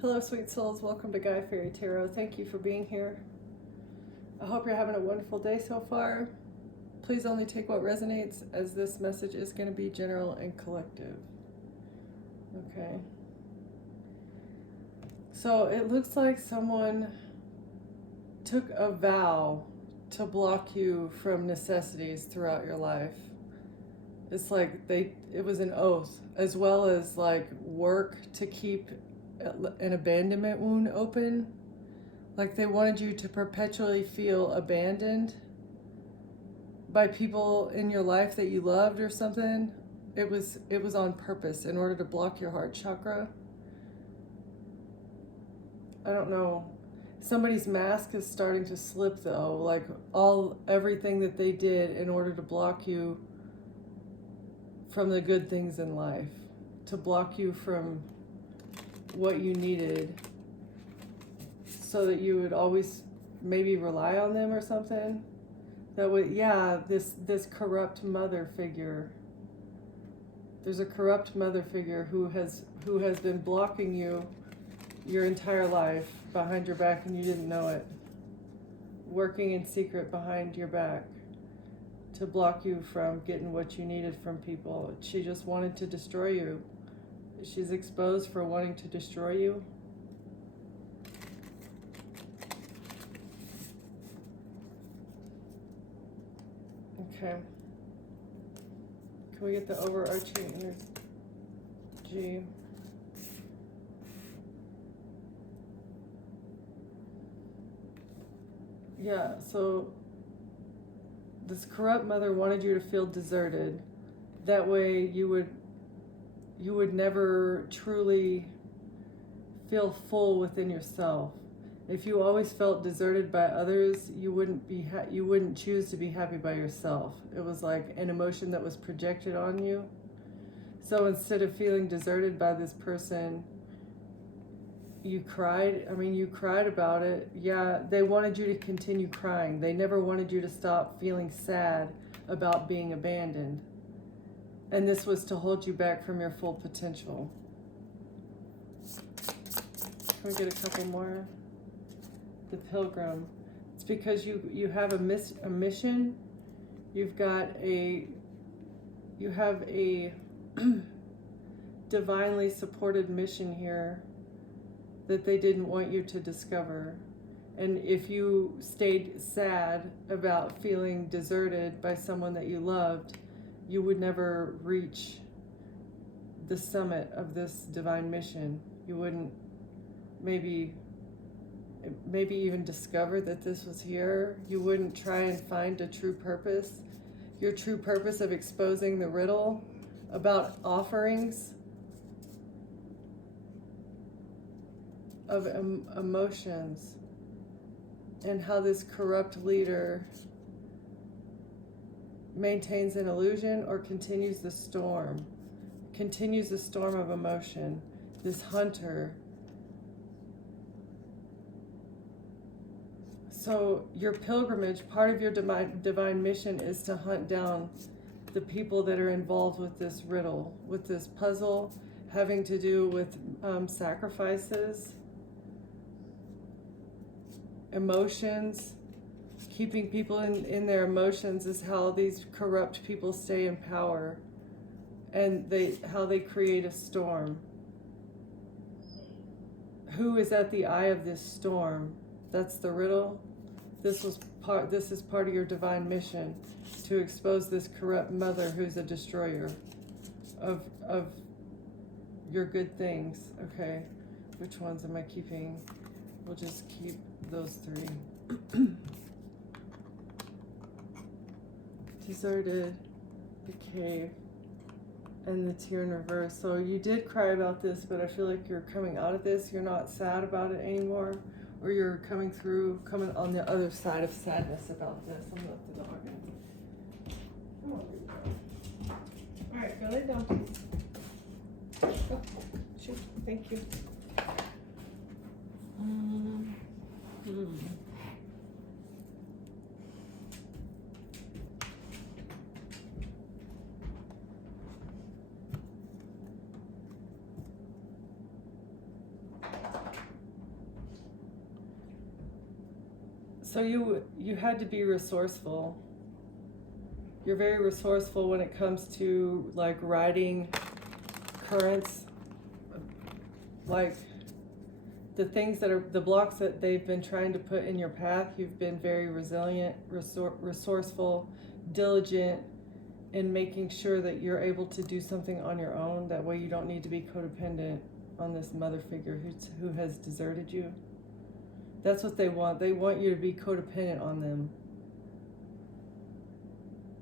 Hello, sweet souls. Welcome to Guy Fairy Tarot. Thank you for being here. I hope you're having a wonderful day so far. Please only take what resonates, as this message is going to be general and collective. Okay. So it looks like someone took a vow to block you from necessities throughout your life. It's like it was an oath, as well as like work to keep an abandonment wound open. Like they wanted you to perpetually feel abandoned by people in your life that you loved or something. It was on purpose in order to block your heart chakra. I don't know. Somebody's mask is starting to slip though, like everything that they did in order to block you from the good things in life, to block you from what you needed, so that you would always maybe rely on them or something. That would, this corrupt mother figure. There's a corrupt mother figure who has been blocking you your entire life behind your back and you didn't know it, working in secret behind your back to block you from getting what you needed from people. She just wanted to destroy you. She's exposed for wanting to destroy you. Okay. Can we get the overarching energy? Yeah, so this corrupt mother wanted you to feel deserted. That way you would never truly feel full within yourself. If you always felt deserted by others, you wouldn't choose to be happy by yourself. It was like an emotion that was projected on you. So instead of feeling deserted by this person, you cried. You cried about it. Yeah, they wanted you to continue crying. They never wanted you to stop feeling sad about being abandoned. And this was to hold you back from your full potential. Can we get a couple more? The Pilgrim. It's because you have a mission. You have a divinely supported mission here that they didn't want you to discover. And if you stayed sad about feeling deserted by someone that you loved, you would never reach the summit of this divine mission. You wouldn't maybe even discover that this was here. You wouldn't try and find a true purpose. Your true purpose of exposing the riddle about offerings of emotions, and how this corrupt leader maintains an illusion or continues the storm of emotion. This hunter. So your pilgrimage, part of your divine mission, is to hunt down the people that are involved with this riddle, with this puzzle, having to do with sacrifices, emotions. Keeping people in their emotions is how these corrupt people stay in power, and how they create a storm. Who is at the eye of this storm? That's the riddle. This is part of your divine mission, to expose this corrupt mother who's a destroyer of your good things. Okay, which ones am I keeping? We'll just keep those three. Deserted, the cave, and the tear in reverse. So you did cry about this, but I feel like you're coming out of this. You're not sad about it anymore, or you're coming on the other side of sadness about this. I'm gonna let the dog in. Come on, all right, go lay down, please. Oh, shoot, thank you. So you had to be resourceful. You're very resourceful when it comes to like riding currents, like the things that are the blocks that they've been trying to put in your path. You've been very resilient, resourceful, diligent in making sure that you're able to do something on your own. That way you don't need to be codependent on this mother figure who has deserted you. That's what they want. They want you to be codependent on them.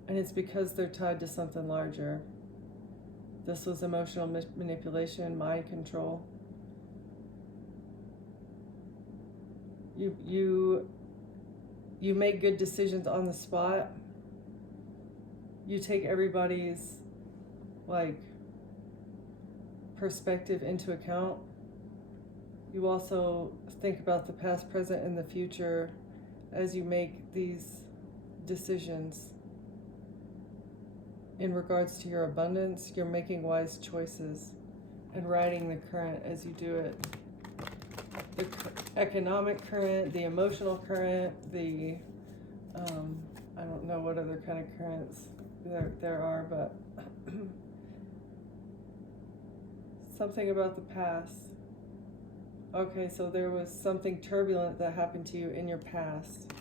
And it's because they're tied to something larger. This was emotional manipulation, mind control. You make good decisions on the spot. You take everybody's like perspective into account. You also think about the past, present, and the future as you make these decisions. In regards to your abundance, you're making wise choices and riding the current as you do it. The economic current, the emotional current, the, I don't know what other kind of currents there are, but something about the past. Okay, so there was something turbulent that happened to you in your past.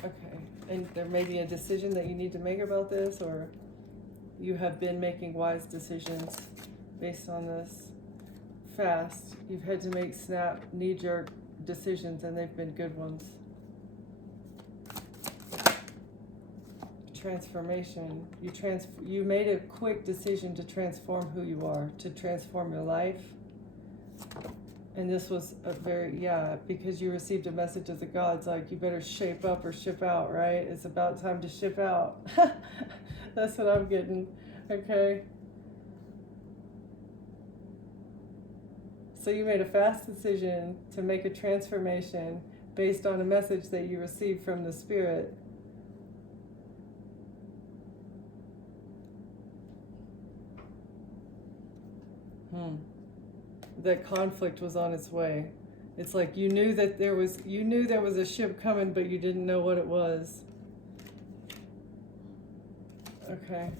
Okay, and there may be a decision that you need to make about this, or you have been making wise decisions based on this. Fast, you've had to make snap, knee-jerk decisions, and they've been good ones. Transformation, you made a quick decision to transform who you are, to transform your life. And this was a very, because you received a message of the gods, like you better shape up or ship out, right? It's about time to ship out. That's what I'm getting, okay? So you made a fast decision to make a transformation based on a message that you received from the Spirit. That conflict was on its way. It's like you knew there was a ship coming, but you didn't know what it was. Okay.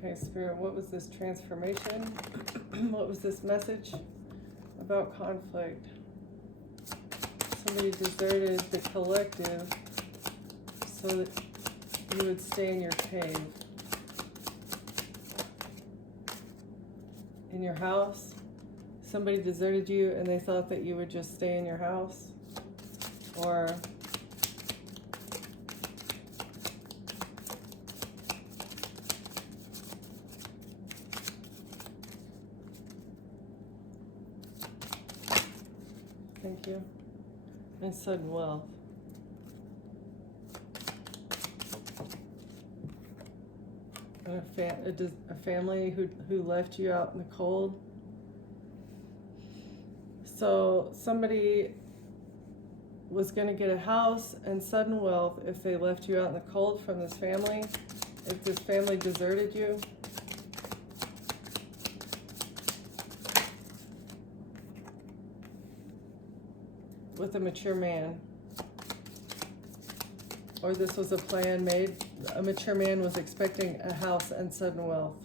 Okay, Spirit, what was this transformation? What was this message about conflict? Somebody deserted the collective so that you would stay in your cave. In your house, somebody deserted you and they thought that you would just stay in your house? Or thank you. And sudden wealth. And a family who left you out in the cold. So somebody was going to get a house and sudden wealth if they left you out in the cold from this family. If this family deserted you. With a mature man. Or this was a plan made. A mature man was expecting a house and sudden wealth.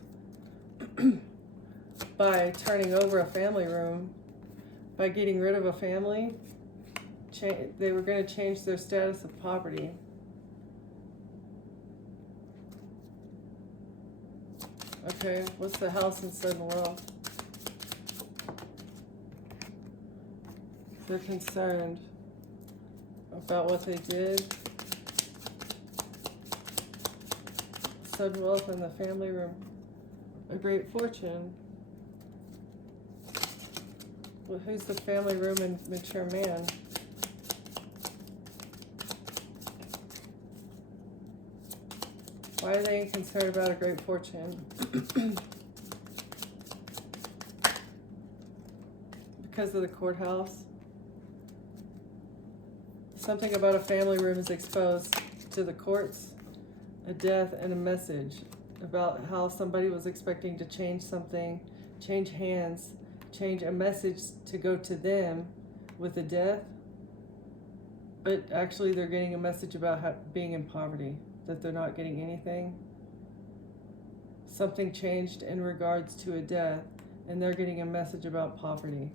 By turning over a family room, by getting rid of a family, they were going to change their status of poverty. Okay, what's the house and sudden wealth? They're concerned about what they did. Sudden wealth in the family room. A great fortune. Well, who's the family room and mature man? Why are they concerned about a great fortune? Because of the courthouse. Something about a family room is exposed to the courts, a death, and a message about how somebody was expecting to change something, change hands, change a message to go to them with a death, but actually they're getting a message about being in poverty, that they're not getting anything. Something changed in regards to a death, and they're getting a message about poverty.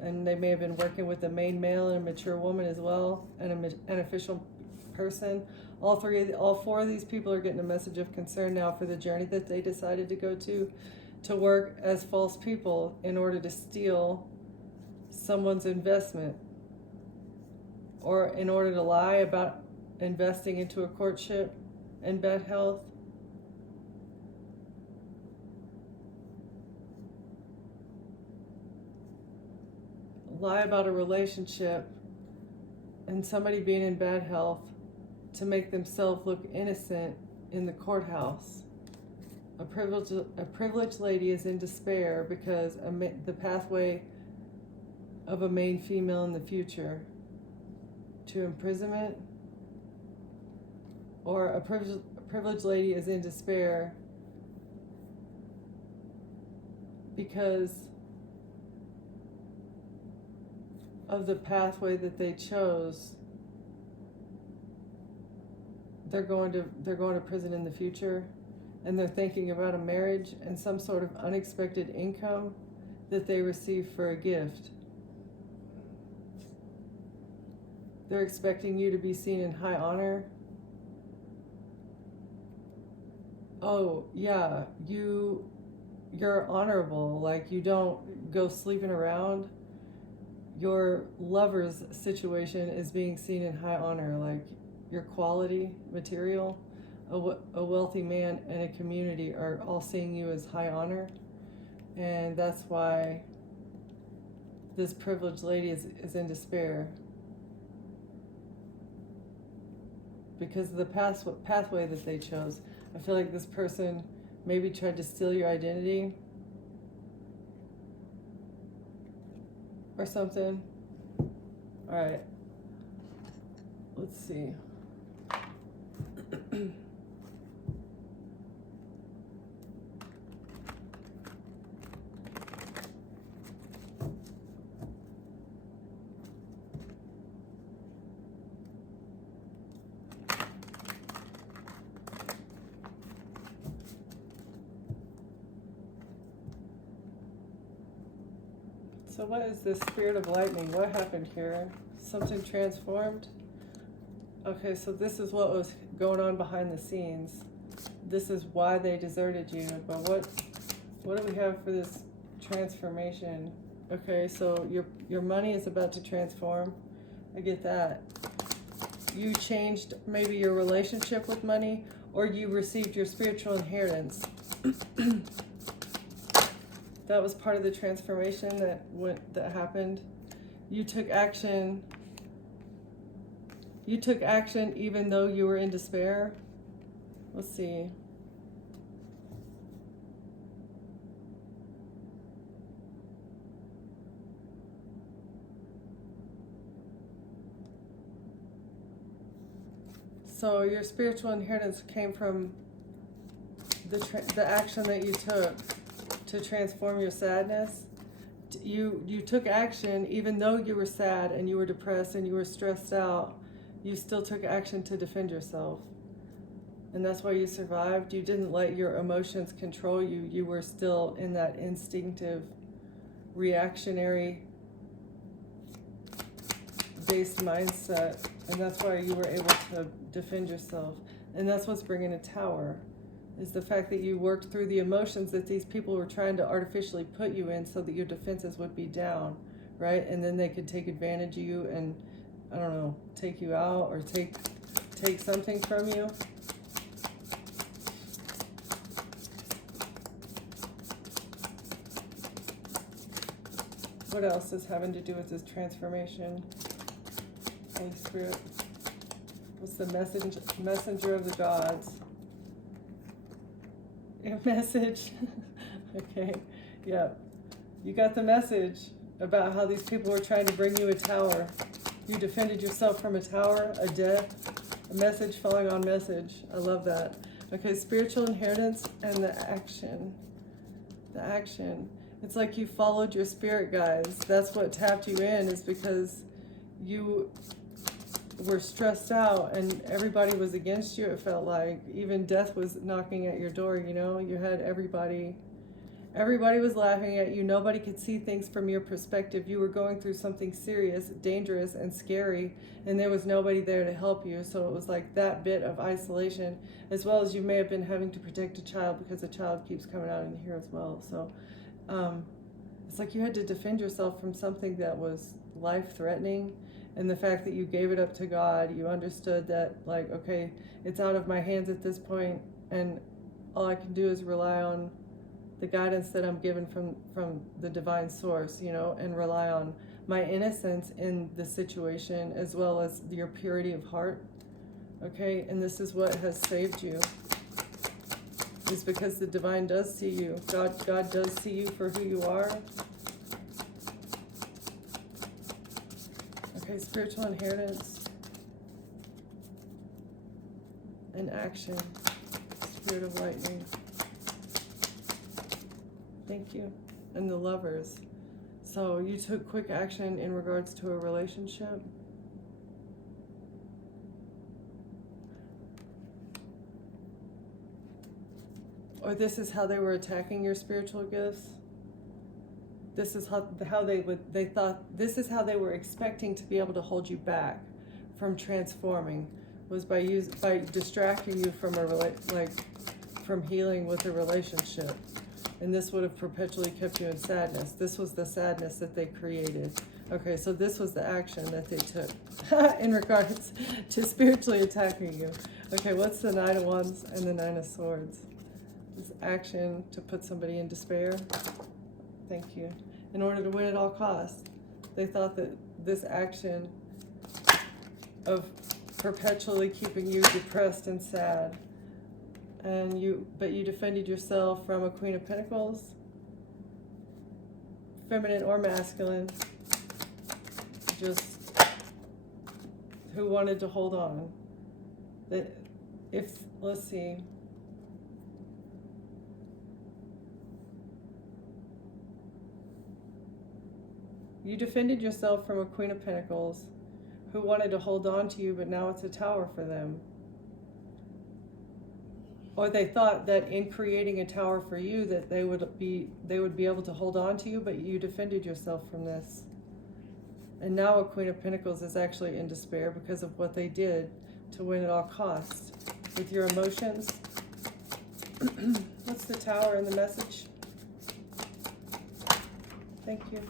And they may have been working with a main male and a mature woman as well, and an official person. All four of these people are getting a message of concern now for the journey that they decided to go to work as false people in order to steal someone's investment, or in order to lie about investing into a courtship and bad health. Lie about a relationship and somebody being in bad health to make themselves look innocent in the courthouse. A privileged lady is in despair because the pathway of a main female in the future to imprisonment, or a privileged lady is in despair because of the pathway that they chose. They're going to prison in the future, and they're thinking about a marriage and some sort of unexpected income that they receive for a gift. They're expecting you to be seen in high honor. Oh yeah, you're honorable, like you don't go sleeping around. Your lover's situation is being seen in high honor, like your quality, material. A wealthy man and a community are all seeing you as high honor, and that's why this privileged lady is in despair, because of the pathway that they chose. I feel like this person maybe tried to steal your identity or something. All right, let's see. So what is this spirit of lightning? What happened here? Something transformed? Okay, so this is what was going on behind the scenes. This is why they deserted you. But what do we have for this transformation? Okay, so your money is about to transform. I get that. You changed maybe your relationship with money, or you received your spiritual inheritance. That was part of the transformation that happened. You took action. You took action even though you were in despair. Let's see. So your spiritual inheritance came from the action that you took to transform your sadness. You took action even though you were sad and you were depressed and you were stressed out. You still took action to defend yourself. And that's why you survived. You didn't let your emotions control you. You were still in that instinctive, reactionary based mindset. And that's why you were able to defend yourself. And that's what's bringing a tower, is the fact that you worked through the emotions that these people were trying to artificially put you in so that your defenses would be down, right? And then they could take advantage of you and, I don't know, take you out or take something from you. What else is having to do with this transformation? Holy Spirit. What's the messenger of the gods? A message. Okay, yeah. You got the message about how these people were trying to bring you a tower. You defended yourself from a tower, a death, a message falling on message. I love that. Okay, spiritual inheritance and the action. The action. It's like you followed your spirit guides. That's what tapped you in, is because you were stressed out and everybody was against you, it felt like. Even death was knocking at your door, you know? You had everybody was laughing at you. Nobody could see things from your perspective. You were going through something serious, dangerous, and scary, and there was nobody there to help you. So it was like that bit of isolation, as well as you may have been having to protect a child, because a child keeps coming out in here as well. So it's like you had to defend yourself from something that was life-threatening. And the fact that you gave it up to God, you understood that, like, okay, it's out of my hands at this point, and all I can do is rely on the guidance that I'm given from the divine source, you know, and rely on my innocence in the situation, as well as your purity of heart. Okay, and this is what has saved you. Is because the divine does see you. God does see you for who you are. Okay, spiritual inheritance and action. Spirit of lightning. Thank you. And the lovers. So you took quick action in regards to a relationship. Or this is how they were attacking your spiritual gifts. This is how they thought, this is how they were expecting to be able to hold you back from transforming, was by distracting you from from healing with a relationship. And this would have perpetually kept you in sadness. This was the sadness that they created. Okay, so this was the action that they took in regards to spiritually attacking you. Okay, what's the Nine of Wands and the Nine of Swords? This action to put somebody in despair. Thank you. In order to win at all costs. They thought that this action of perpetually keeping you depressed and sad, but you defended yourself from a Queen of Pentacles, feminine or masculine, just who wanted to hold on. Let's see. You defended yourself from a Queen of Pentacles who wanted to hold on to you, but now it's a tower for them. Or they thought that in creating a tower for you that they would be able to hold on to you, but you defended yourself from this. And now a Queen of Pentacles is actually in despair because of what they did to win at all costs. With your emotions. What's the Tower and the message? Thank you.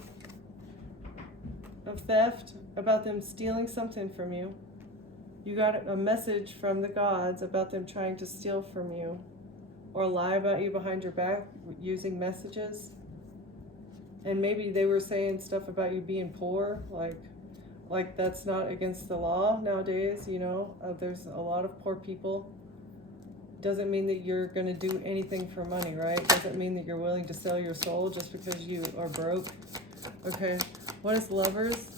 Of theft, about them stealing something from you. You got a message from the gods about them trying to steal from you or lie about you behind your back using messages. And maybe they were saying stuff about you being poor, like that's not against the law nowadays, you know. There's a lot of poor people. Doesn't mean that you're going to do anything for money, right? Doesn't mean that you're willing to sell your soul just because you are broke. Okay, what is lovers?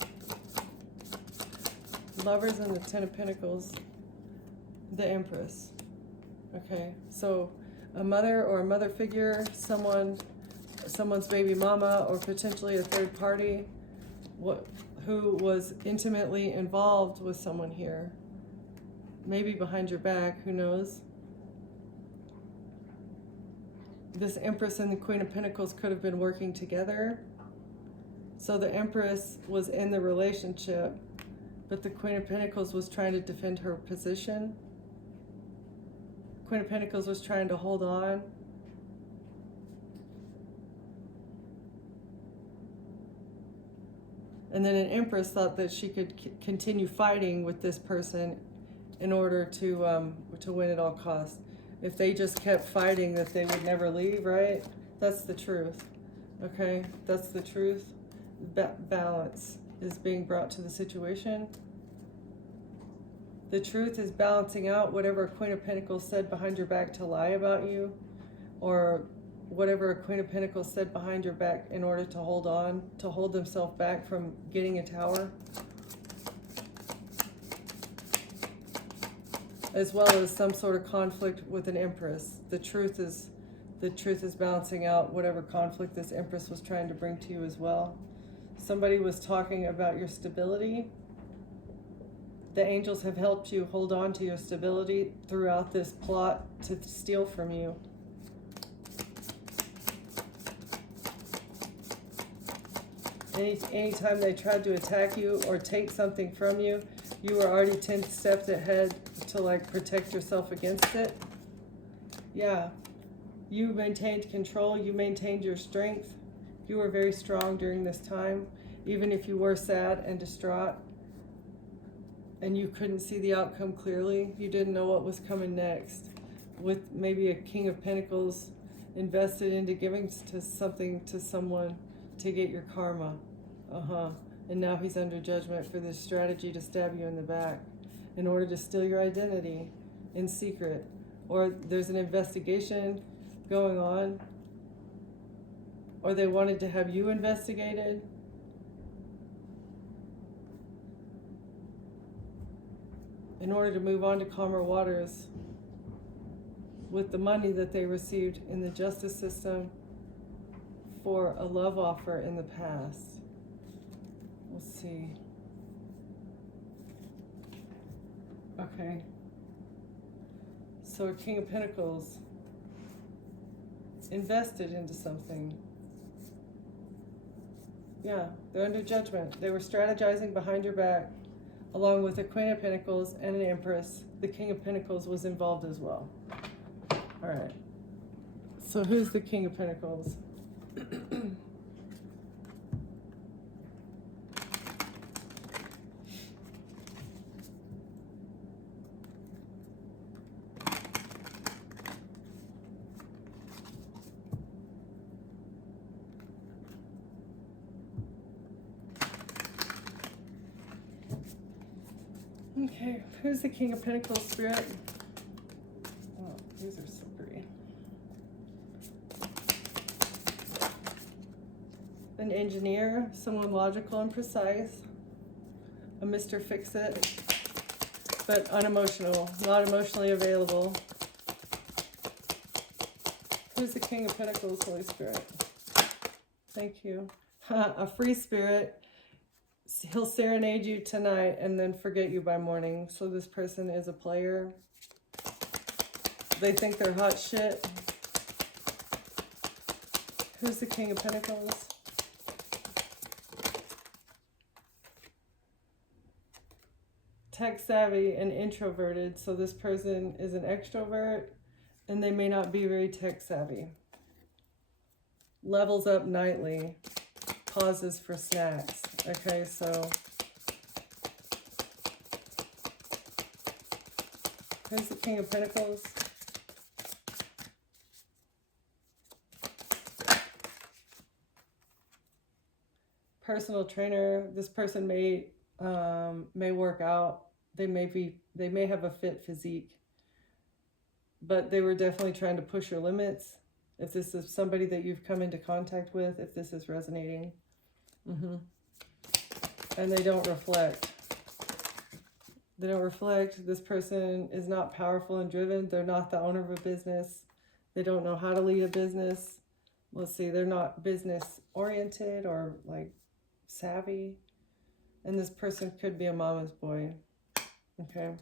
Lovers and the Ten of Pentacles, the Empress. Okay, so a mother or a mother figure, someone's baby mama, or potentially a third party who was intimately involved with someone here. Maybe behind your back, who knows? This Empress and the Queen of Pentacles could have been working together. So the Empress was in the relationship, but the Queen of Pentacles was trying to defend her position. Queen of Pentacles was trying to hold on. And then an Empress thought that she could continue fighting with this person in order to win at all costs. If they just kept fighting, that they would never leave, right? That's the truth. Okay, that's the truth. Balance is being brought to the situation. The truth is balancing out whatever a Queen of Pentacles said behind your back to lie about you, or whatever a Queen of Pentacles said behind your back in order to hold on, to hold themselves back from getting a tower. As well as some sort of conflict with an Empress. The truth is balancing out whatever conflict this Empress was trying to bring to you as well. Somebody was talking about your stability. The angels have helped you hold on to your stability throughout this plot to steal from you. Anytime they tried to attack you or take something from you, you were already 10 steps ahead to like protect yourself against it. Yeah, you maintained control, you maintained your strength. You were very strong during this time, even if you were sad and distraught and you couldn't see the outcome clearly. You didn't know what was coming next. With maybe a King of Pentacles invested into giving to something to someone to get your karma. And now he's under judgment for this strategy to stab you in the back in order to steal your identity in secret. Or there's an investigation going on, or they wanted to have you investigated. In order to move on to calmer waters with the money that they received in the justice system for a love offer in the past. Let's see. Okay. So a King of Pentacles invested into something. Yeah, they're under judgment. They were strategizing behind your back, along with a Queen of Pentacles and an Empress. The King of Pentacles was involved as well. All right. So who's the King of Pentacles? Okay, who's the King of Pentacles, Spirit? Oh, these are so pretty. An engineer, someone logical and precise. A Mr. Fix-It, but unemotional, not emotionally available. Who's the King of Pentacles, Holy Spirit? Thank you. A free spirit. He'll serenade you tonight and then forget you by morning. So this person is a player. They think they're hot shit. Who's the King of Pentacles? Tech savvy and introverted. So this person is an extrovert and they may not be very tech savvy. Levels up nightly. Pauses for snacks. Okay, so who's the King of Pentacles? Personal trainer. This person may work out. They may have a fit physique, but they were definitely trying to push your limits. If this is somebody that you've come into contact with, if this is resonating. And they don't reflect. They don't reflect. This person is not powerful and driven. They're not the owner of a business. They don't know how to lead a business. Let's see, they're not business oriented or like savvy. And this person could be a mama's boy. Okay.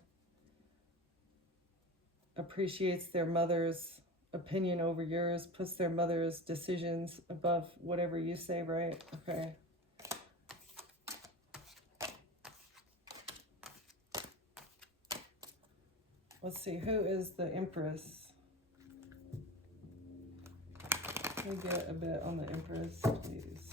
Appreciates their mother's opinion over yours, puts their mother's decisions above whatever you say, right? Okay. Let's see, who is the Empress? Let me get a bit on the Empress, please.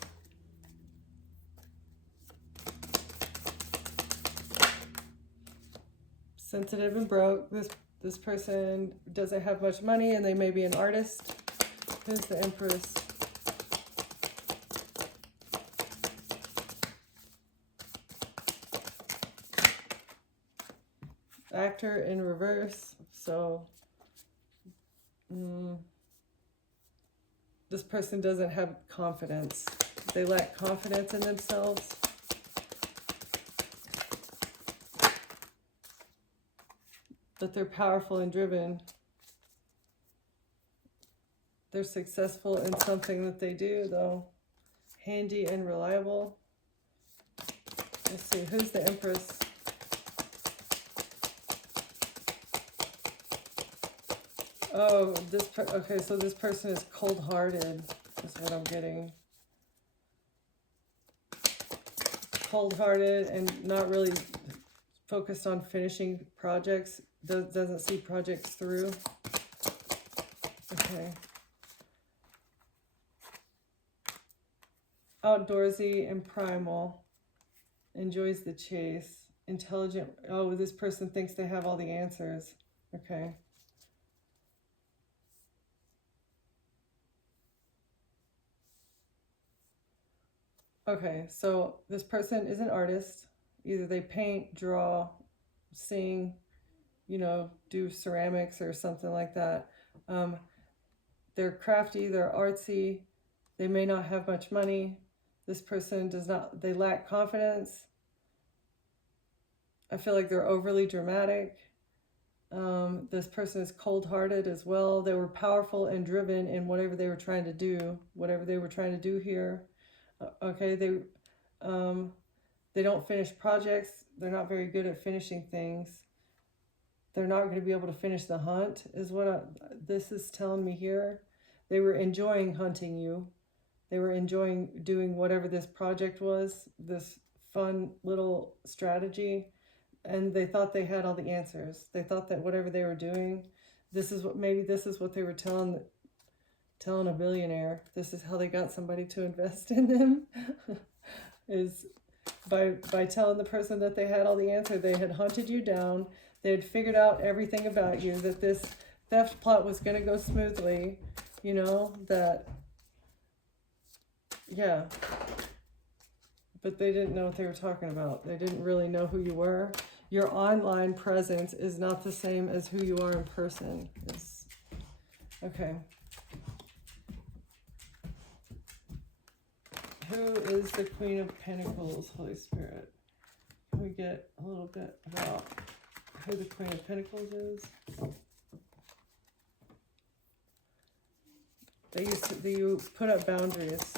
Sensitive and broke. This person doesn't have much money and they may be an artist. Who's the Empress? actor in reverse. So this person doesn't have confidence. They lack confidence in themselves. But they're powerful and driven. They're successful in something that they do, though. Handy and reliable. Let's see, who's the Empress? Oh, okay, so this person is cold-hearted, is what I'm getting. Cold-hearted and not really focused on finishing projects. Doesn't see projects through. Okay. Outdoorsy and primal. Enjoys the chase. Intelligent. Oh, this person thinks they have all the answers. Okay. Okay, so this person is an artist. Either they paint, draw, sing, you know, do ceramics or something like that. They're crafty, they're artsy. They may not have much money. This person does not, they lack confidence. I feel like they're overly dramatic. This person is cold-hearted as well. They were powerful and driven in whatever they were trying to do here. Okay, they don't finish projects. They're not very good at finishing things. They're not going to be able to finish the hunt, is what this is telling me here. They were enjoying hunting you. They were enjoying doing whatever this project was, this fun little strategy, and they thought they had all the answers. They thought that whatever they were doing, maybe this is what they were telling a billionaire. This is how they got somebody to invest in them, is by telling the person that they had all the answer. They had hunted you down. They had figured out everything about you, that this theft plot was going to go smoothly, you know, that, yeah. But they didn't know what they were talking about. They didn't really know who you were. Your online presence is not the same as who you are in person. Okay. Who is the Queen of Pentacles, Holy Spirit? Can we get a little bit about who the Queen of Pentacles is? You put up boundaries.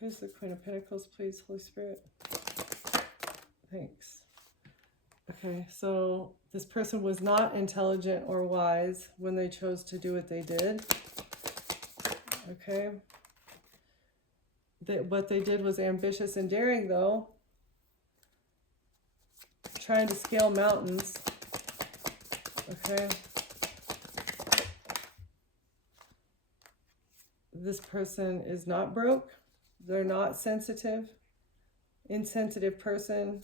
Who's the Queen of Pentacles, please, Holy Spirit? Thanks. Okay, so this person was not intelligent or wise when they chose to do what they did. Okay. What they did was ambitious and daring, though. Trying to scale mountains. Okay. This person is not broke. They're not sensitive. Insensitive person.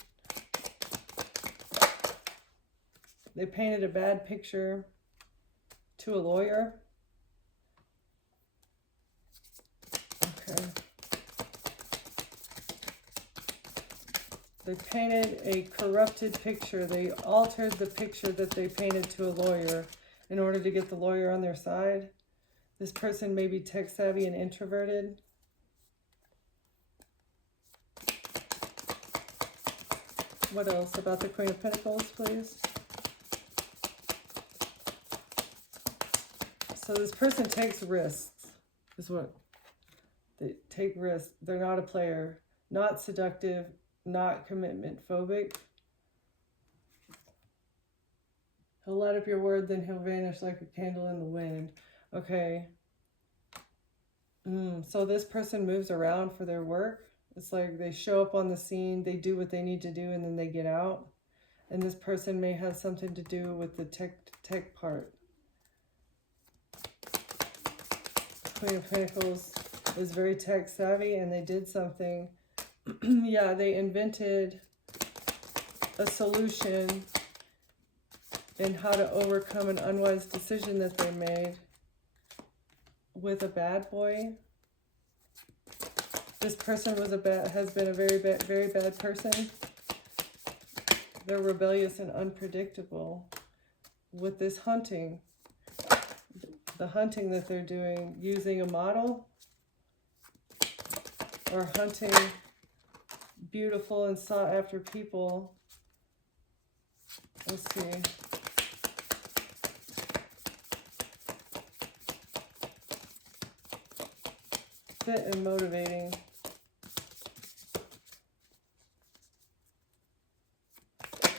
They painted a bad picture to a lawyer. Okay. They painted a corrupted picture. They altered the picture that they painted to a lawyer in order to get the lawyer on their side. This person may be tech savvy and introverted. What else about the Queen of Pentacles, please? So this person takes risks, is what they take risks. They're not a player, not seductive, not commitment phobic. He'll light up your word, then he'll vanish like a candle in the wind. Okay. So this person moves around for their work. It's like they show up on the scene, they do what they need to do, and then they get out. And this person may have something to do with the tech part. Queen of Pentacles is very tech savvy, and they did something. Yeah, they invented a solution in how to overcome an unwise decision that they made. with a bad boy. This person has been a very bad person. They're rebellious and unpredictable. With this hunting, the hunting that they're doing, using a model, or hunting beautiful and sought after people. Let's see. Fit and motivating.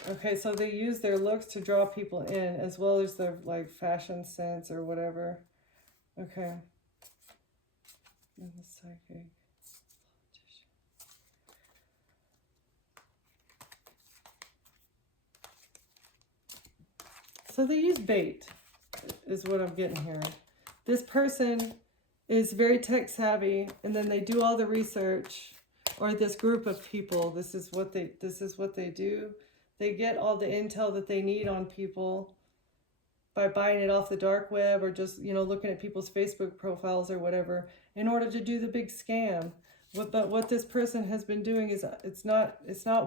Okay, so they use their looks to draw people in, as well as their like fashion sense or whatever. Okay. And the psychic. So they use bait, is what I'm getting here. This person is very tech savvy, and then they do all the research, or this group of people, this is what they do. They get all the intel that they need on people by buying it off the dark web, or just, you know, looking at people's Facebook profiles or whatever, in order to do the big scam. What this person has been doing is it's not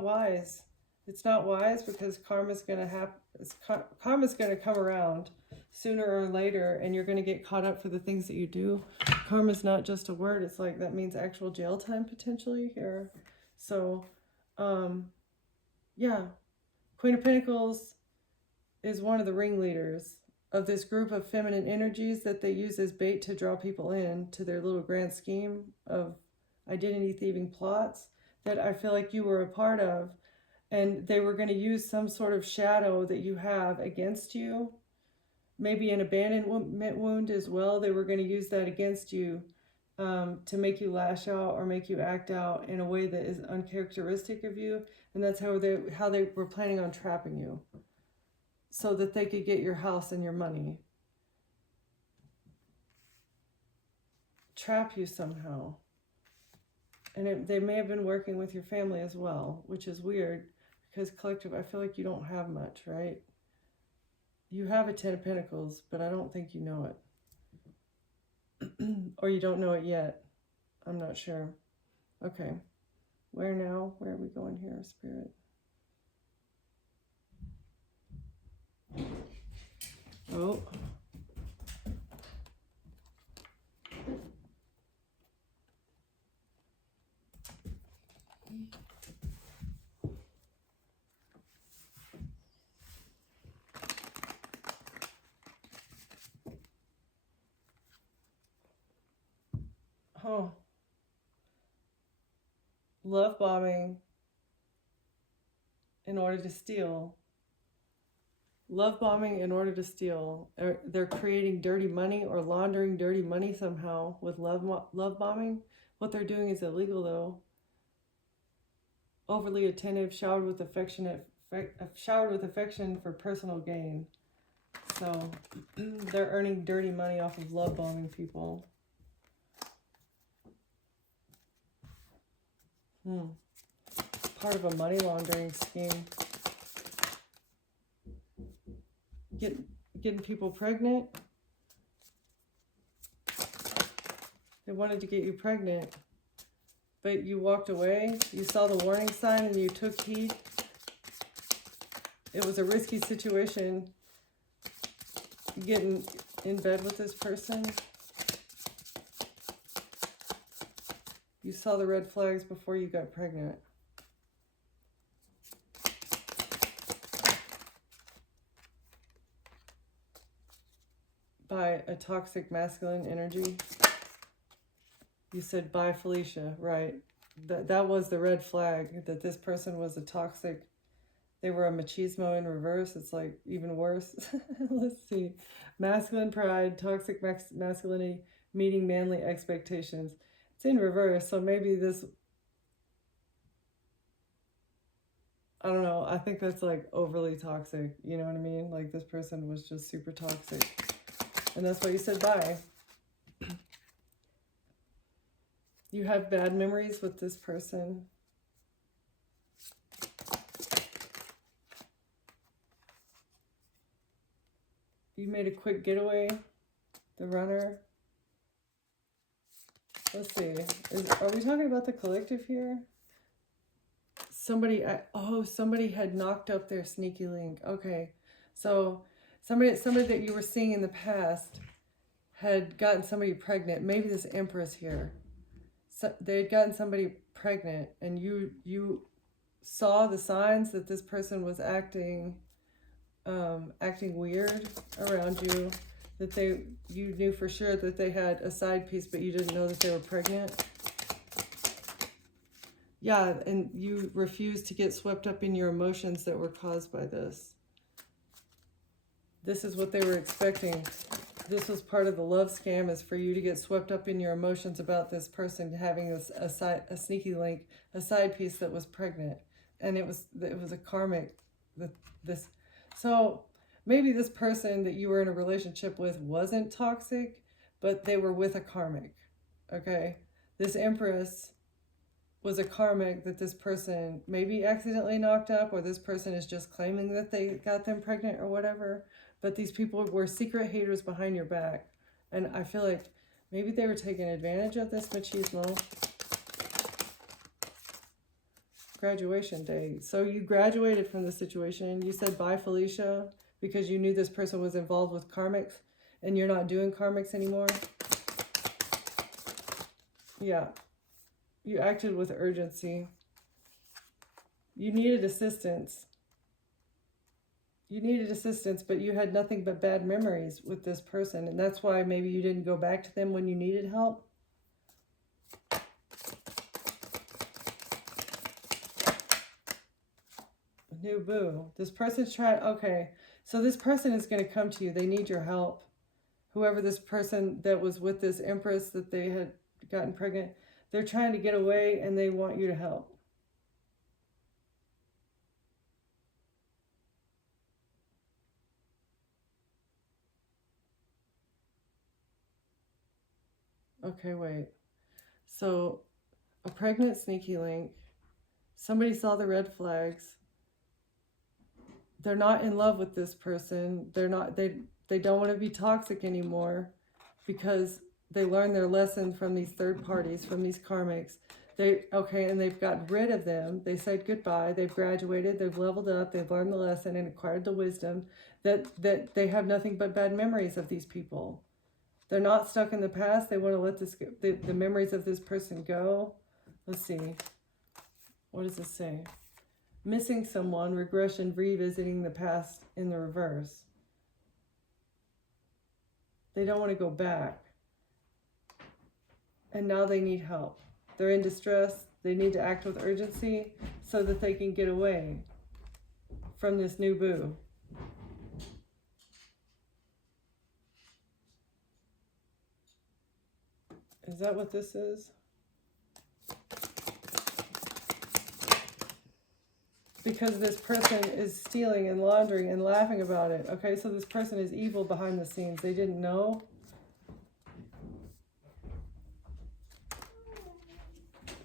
wise. It's not wise, because karma's going to come around sooner or later, and you're going to get caught up for the things that you do. Karma's not just a word. It's like, that means actual jail time potentially here. So, yeah. Queen of Pentacles is one of the ringleaders of this group of feminine energies that they use as bait to draw people in to their little grand scheme of identity thieving plots that I feel like you were a part of. And they were going to use some sort of shadow that you have against you. Maybe an abandonment wound as well. They were going to use that against you to make you lash out or make you act out in a way that is uncharacteristic of you. And that's how they were planning on trapping you, so that they could get your house and your money. Trap you somehow. And they may have been working with your family as well, which is weird, because collective, I feel like you don't have much, right? You have a 10 of Pentacles, but I don't think you know it. Or you don't know it yet. I'm not sure. Okay. Where now? Where are we going here, Spirit? Oh. Oh. Love bombing in order to steal. Love bombing in order to steal. They're creating dirty money or laundering dirty money somehow with love bombing. What they're doing is illegal, though. Overly attentive, showered with affection for personal gain. So they're earning dirty money off of love bombing people. Part of a money laundering scheme. Getting people pregnant. They wanted to get you pregnant, but you walked away. You saw the warning sign and you took heed. It was a risky situation, getting in bed with this person. You saw the red flags before you got pregnant. By a toxic masculine energy. You said, bye, Felicia, right? That was the red flag, that this person was a toxic. They were a machismo in reverse. It's like even worse. Let's see. Masculine pride, toxic masculinity, meeting manly expectations. It's in reverse, so maybe this, I don't know, I think that's like overly toxic, you know what I mean? Like this person was just super toxic. And that's why you said bye. You have bad memories with this person. You made a quick getaway, the runner. Let's see. Are we talking about the collective here? Somebody had knocked up their sneaky link. Okay. So somebody that you were seeing in the past had gotten somebody pregnant. Maybe this Empress here. So they had gotten somebody pregnant, and you saw the signs that this person was acting weird around you, that you knew for sure that they had a side piece, but you didn't know that they were pregnant. Yeah, and you refused to get swept up in your emotions that were caused by this. This is what they were expecting. This was part of the love scam, is for you to get swept up in your emotions about this person having a sneaky link, a side piece that was pregnant, and it was a karmic. So maybe this person that you were in a relationship with wasn't toxic, but they were with a karmic. Okay, this Empress was a karmic that this person maybe accidentally knocked up, or this person is just claiming that they got them pregnant or whatever. But these people were secret haters behind your back. And I feel like maybe they were taking advantage of this machismo. Graduation day. So you graduated from the situation. You said bye, Felicia, because you knew this person was involved with karmics, and you're not doing karmics anymore. Yeah. You acted with urgency. You needed assistance. But you had nothing but bad memories with this person, and that's why maybe you didn't go back to them when you needed help. New boo. This person's trying, okay, so this person is going to come to you. They need your help. Whoever this person that was with this Empress that they had gotten pregnant, they're trying to get away, and they want you to help. Okay, wait. So, a pregnant sneaky link. Somebody saw the red flags. They're not in love with this person. They don't want to be toxic anymore, because they learned their lesson from these third parties, from these karmics. And they've gotten rid of them. They said goodbye. They've graduated. They've leveled up. They've learned the lesson and acquired the wisdom that they have nothing but bad memories of these people. They're not stuck in the past. They want to let the memories of this person go. Let's see. What does this say? Missing someone, regression, revisiting the past in the reverse. They don't want to go back. And now they need help. They're in distress. They need to act with urgency so that they can get away from this new boo. Is that what this is? Because this person is stealing and laundering and laughing about it. Okay, so this person is evil behind the scenes. They didn't know.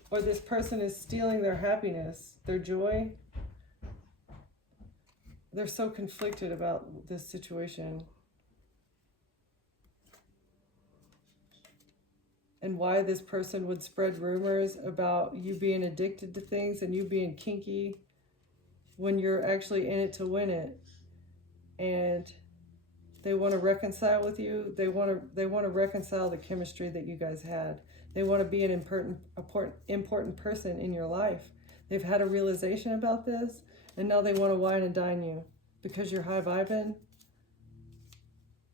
Or this person is stealing their happiness, their joy. They're so conflicted about this situation. And why this person would spread rumors about you being addicted to things and you being kinky when you're actually in it to win it. And they want to reconcile with you. They want to reconcile the chemistry that you guys had. They want to be an important person in your life. They've had a realization about this, and now they want to wine and dine you because you're high vibing.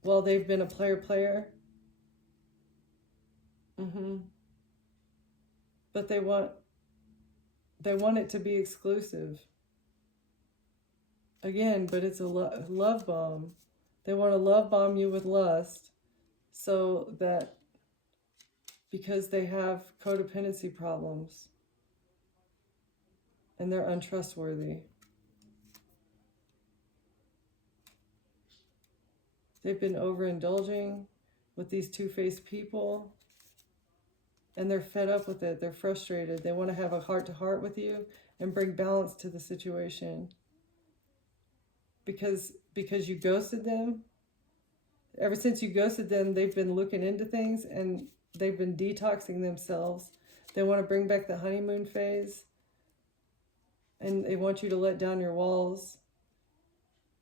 Well, they've been a player. But they want it to be exclusive. Again, but it's a love bomb. They want to love bomb you with lust, so that because they have codependency problems and they're untrustworthy. They've been overindulging with these two-faced people, and they're fed up with it. They're frustrated. They want to have a heart-to-heart with you and bring balance to the situation. Because you ghosted them. Ever since you ghosted them, they've been looking into things, and they've been detoxing themselves. They want to bring back the honeymoon phase, and they want you to let down your walls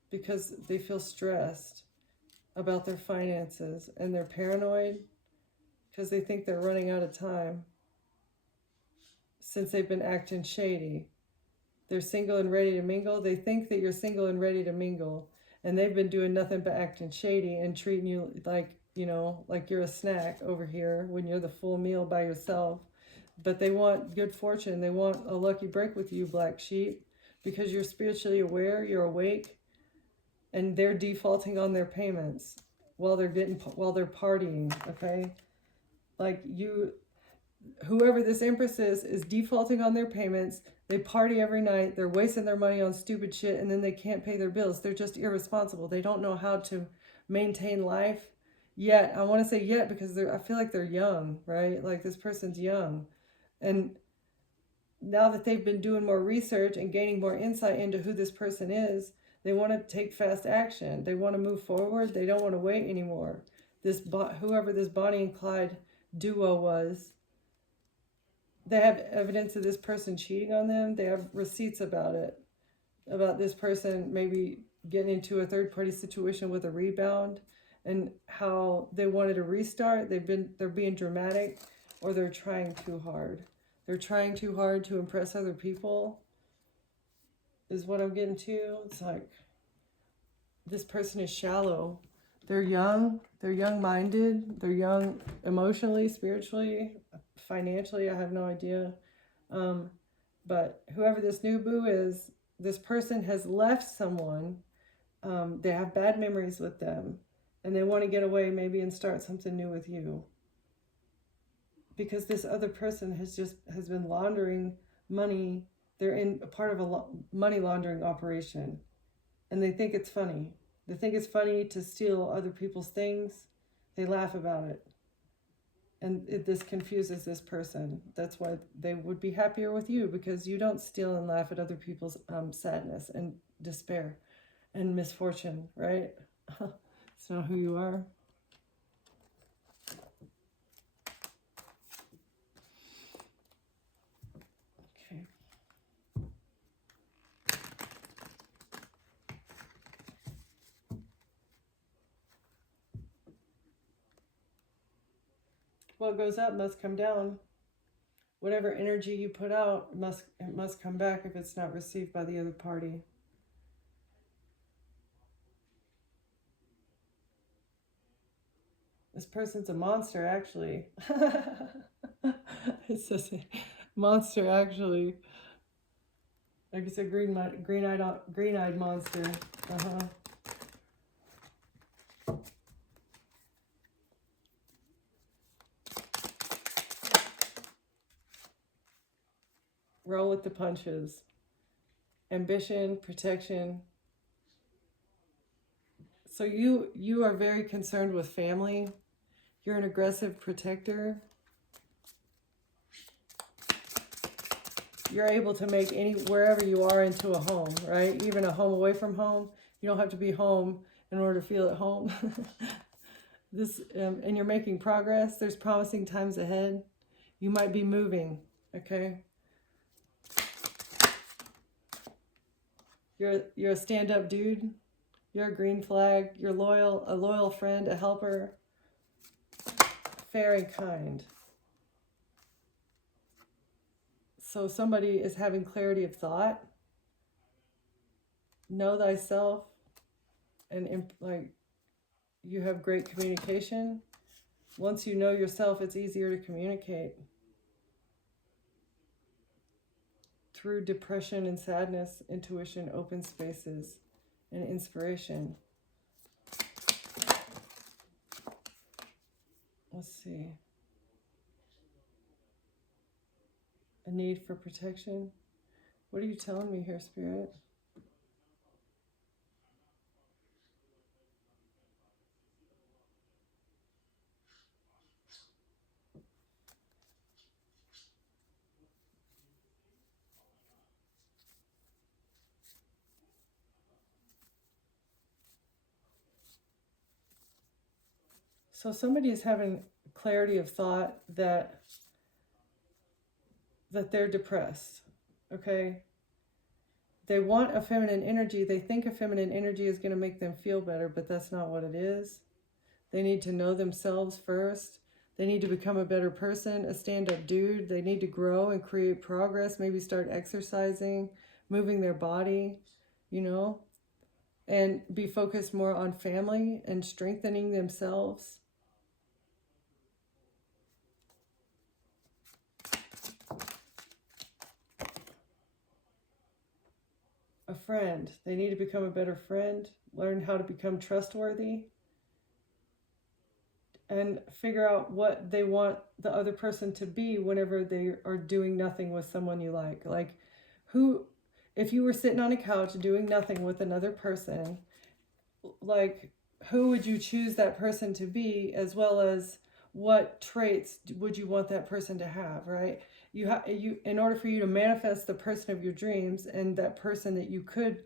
because they feel stressed about their finances, and they're paranoid because they think they're running out of time since they've been acting shady. They're single and ready to mingle. They think that you're single and ready to mingle, and they've been doing nothing but acting shady and treating you like, like you're a snack over here when you're the full meal by yourself. But they want good fortune. They want a lucky break with you, black sheep, because you're spiritually aware, you're awake, and they're defaulting on their payments while they're partying, okay? Like whoever this Empress is defaulting on their payments. They party every night. They're wasting their money on stupid shit, and then they can't pay their bills. They're just irresponsible. They don't know how to maintain life yet. I want to say yet because I feel like they're young, right? Like this person's young. And now that they've been doing more research and gaining more insight into who this person is, they want to take fast action. They want to move forward. They don't want to wait anymore. Whoever this Bonnie and Clyde duo was, they have evidence of this person cheating on them. They have receipts about it, about this person maybe getting into a third-party situation with a rebound, and how they wanted a restart. They're being dramatic, or they're trying too hard. They're trying too hard to impress other people, is what I'm getting to. It's like this person is shallow. They're young-minded, they're young emotionally, spiritually, financially, I have no idea. But whoever this new boo is, this person has left someone. They have bad memories with them, and they want to get away maybe and start something new with you. Because this other person has been laundering money. They're in a part of a money laundering operation, and they think it's funny. They think it's funny to steal other people's things. They laugh about it. And this confuses this person. That's why they would be happier with you, because you don't steal and laugh at other people's sadness and despair and misfortune, right? It's not who you are. Okay. What goes up must come down. Whatever energy you put out, it must come back if it's not received by the other party. This person's a monster, actually. It says monster, actually. Like it's a green-eyed monster. Roll with the punches. Ambition, protection. So you are very concerned with family. You're an aggressive protector. You're able to make wherever you are into a home, right? Even a home away from home. You don't have to be home in order to feel at home. And you're making progress. There's promising times ahead. You might be moving, okay? You're a stand-up dude. You're a green flag. You're loyal, a loyal friend, a helper, fair and kind. So somebody is having clarity of thought. Know thyself, and like you have great communication. Once you know yourself, it's easier to communicate. Through depression and sadness, intuition, open spaces, and inspiration. Let's see. A need for protection. What are you telling me here, Spirit? So somebody is having clarity of thought that they're depressed. Okay? They want a feminine energy. They think a feminine energy is going to make them feel better, but that's not what it is. They need to know themselves first. They need to become a better person, a stand-up dude. They need to grow and create progress, maybe start exercising, moving their body, you know, and be focused more on family and strengthening themselves. A friend. They need to become a better friend, learn how to become trustworthy, and figure out what they want the other person to be whenever they are doing nothing with someone you like. Like, who, if you were sitting on a couch doing nothing with another person, like, who would you choose that person to be, as well as what traits would you want that person to have, right? You in order for you to manifest the person of your dreams and that person that you could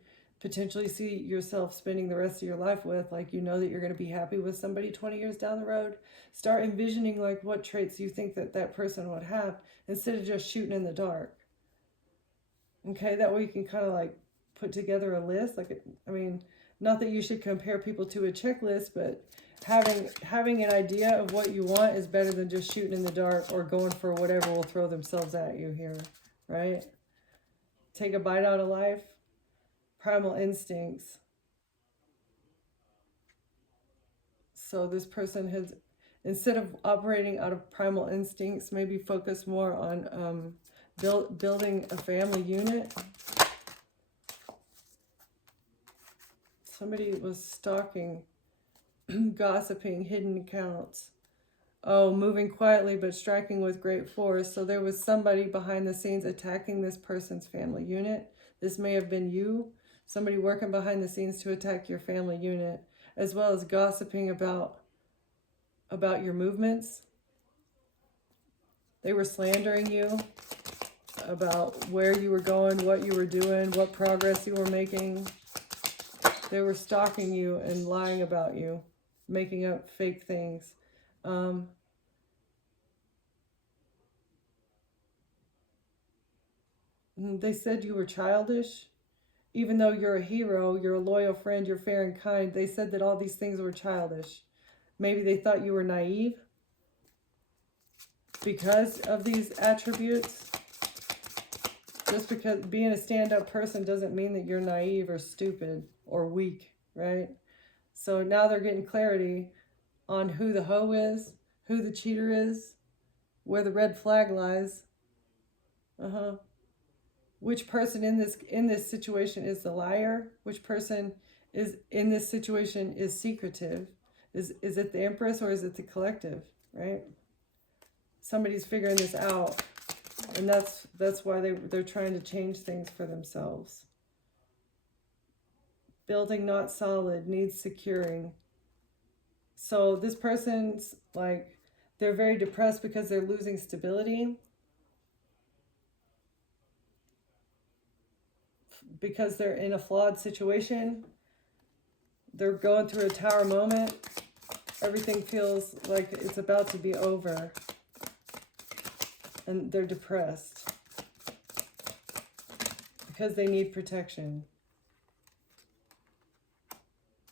potentially see yourself spending the rest of your life with, like, you know that you're going to be happy with somebody 20 years down the road, start envisioning like what traits you think that person would have, instead of just shooting in the dark. Okay, that way you can kind of like put together a list. Like, I mean, not that you should compare people to a checklist, but having an idea of what you want is better than just shooting in the dark or going for whatever will throw themselves at you here, right? Take a bite out of life. Primal instincts. So this person has, instead of operating out of primal instincts, maybe focus more on building a family unit. Somebody was stalking, gossiping, hidden accounts. Oh, moving quietly but striking with great force. So there was somebody behind the scenes attacking this person's family unit. This may have been you. Somebody working behind the scenes to attack your family unit, as well as gossiping about your movements. They were slandering you about where you were going, what you were doing, what progress you were making. They were stalking you and lying about you, making up fake things. They said you were childish. Even though you're a hero, you're a loyal friend, you're fair and kind, they said that all these things were childish. Maybe they thought you were naive because of these attributes. Just because being a stand-up person doesn't mean that you're naive or stupid or weak, right? So now they're getting clarity on who the hoe is, who the cheater is, where the red flag lies. Which person in this situation is the liar? Which person is in this situation is secretive? Is it the Empress or is it the collective, right? Somebody's figuring this out, and that's why they're trying to change things for themselves. Building not solid, needs securing. So this person's like, they're very depressed because they're losing stability. Because they're in a flawed situation. They're going through a tower moment. Everything feels like it's about to be over. And they're depressed. Because they need protection.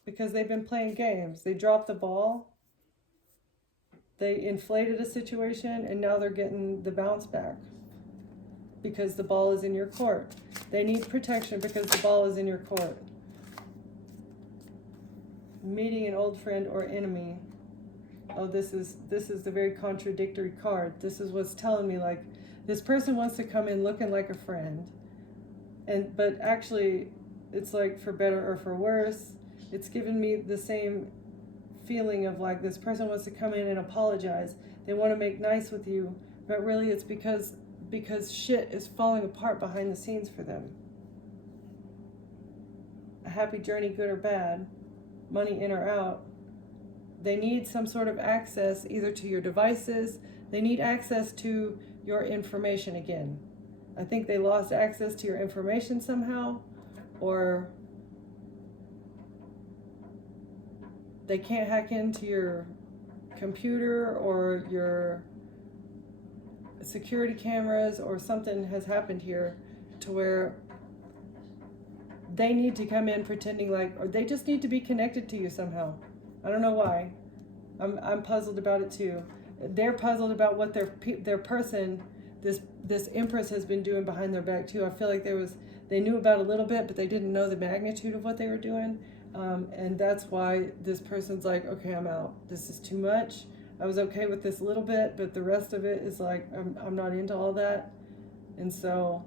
Because they've been playing games. They dropped the ball. They inflated a situation and now they're getting the bounce back. Because the ball is in your court. They need protection because the ball is in your court. Meeting an old friend or enemy. Oh, this is the very contradictory card. This is what's telling me, like, this person wants to come in looking like a friend, but actually it's like for better or for worse. It's given me the same feeling of like this person wants to come in and apologize. They want to make nice with you, but really it's because shit is falling apart behind the scenes for them. A happy journey, good or bad, money in or out. They need some sort of access either to your devices. They need access to your information again. I think they lost access to your information somehow, or they can't hack into your computer or your security cameras, or something has happened here to where they need to come in pretending like, or they just need to be connected to you somehow. I don't know why. I'm puzzled about it too. They're puzzled about what their person, this Empress, has been doing behind their back too. I feel like they knew about a little bit, but they didn't know the magnitude of what they were doing. And that's why this person's like, okay, I'm out. This is too much. I was okay with this little bit, but the rest of it is like, I'm not into all that. And so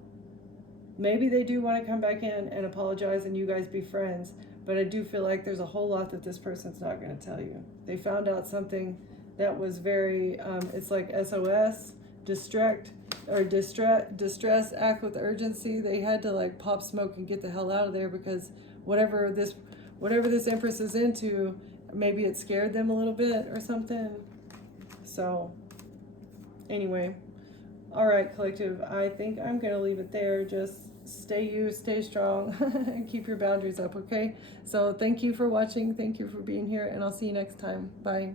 maybe they do want to come back in and apologize and you guys be friends. But I do feel like there's a whole lot that this person's not going to tell you. They found out something that was very, it's like SOS, distress, act with urgency. They had to like pop smoke and get the hell out of there, because whatever this Empress is into, maybe it scared them a little bit or something. So anyway, all right, collective, I think I'm going to leave it there. Just stay you, stay strong, and keep your boundaries up, okay? So thank you for watching. Thank you for being here, and I'll see you next time. Bye.